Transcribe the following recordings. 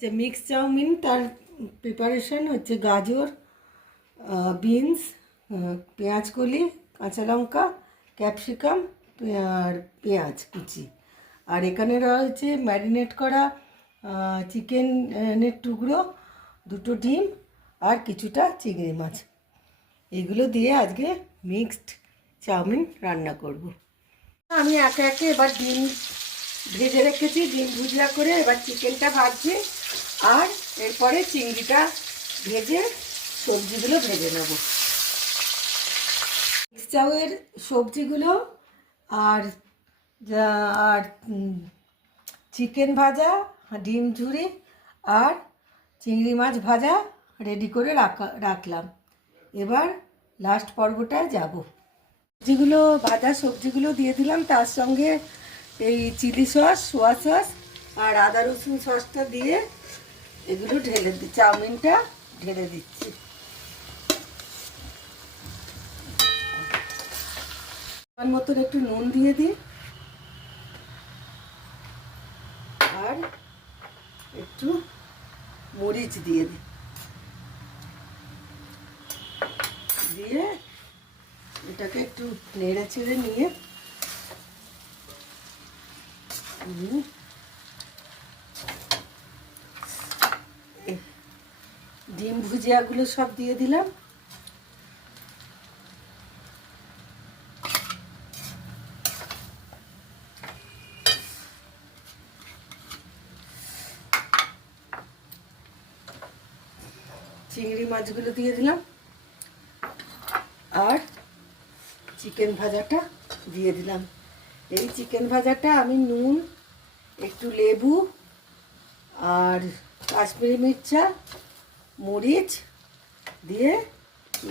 যে mix chowmein তার preparation হচ্ছে গাজর, বিনস, পেঁয়াজ কলি, কাঁচা লঙ্কা, ক্যাপসিকাম আর পেঁয়াজ কুচি। আর এখানে রয়েছে ম্যারিনেট করা চিকেনের টুকরো, 2টো ডিম আর কিছুটা চিংড়ি মাছ। এগুলো দিয়ে আজকে মিক্সড চাউমিন রান্না করব। আমি একে একে এবার ডিম ভেজে রেখেছি, ডিম ভুজিয়া করে এবার চিকেনটা ভাজছি আর এরপরে চিংড়িটা ভেজে সবজিগুলো ভেজে নেব। মিক্স চাউয়ের সবজিগুলো আর আর চিকেন ভাজা, ডিম ঝুড়ি আর চিংড়ি মাছ ভাজা রেডি করে রাখলাম। এবার লাস্ট পর্বটায় যাব। সবজিগুলো ভাজা সবজিগুলো দিয়ে দিলাম, তার সঙ্গে এই চিলি সস, সোয়া সস আর আদা রসুন সসটা দিয়ে এগুলো চাউমিনটা ঢেলে দিচ্ছি। আমার মতন একটু নুন দিয়ে দিই আর একটু মরিচ দিয়ে দিই, দিয়ে এটাকে একটু নেড়ে চেড়ে নিয়ে ডিম ভুজিয়াগুলো সব দিয়ে দিলাম। চিংড়ি মাছগুলো দিয়ে দিলাম আর চিকেন ভাজাটা দিয়ে দিলাম। এই চিকেন ভাজাটা আমি নুন, একটু লেবু আর কাশ্মীরি মির্চা, মরিচ দিয়ে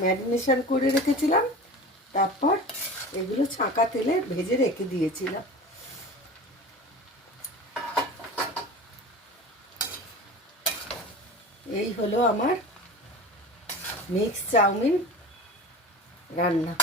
ম্যারিনেশন করে রেখেছিলাম, তারপর এগুলো ছাঁকা তেলে ভেজে রেখে দিয়েছিলাম। এই হলো আমার মিক্স চাউমিন রান্না।